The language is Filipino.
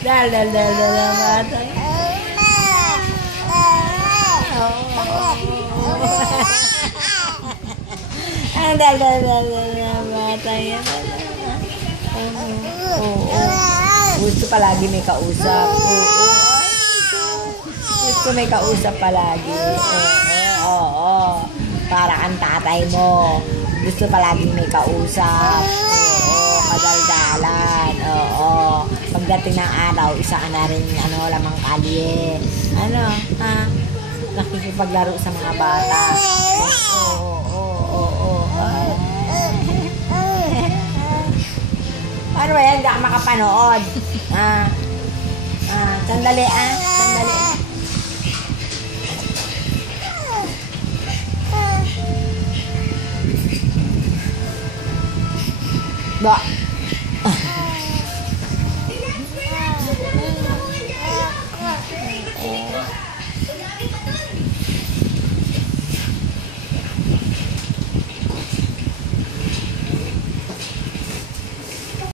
Dal na bata. Ang dal na bata yan. Gusto palagi may kausap. Gusto may kausap palagi. Oo. Para ang tatay mo. Gusto palagi may kausap. Kadaldalan. Pagdating ng araw, isa ka na rin, lamang kalye. Nakikipaglaro sa mga bata. Ano ba yan? Hindi ka makapanood. Sandali. Ba?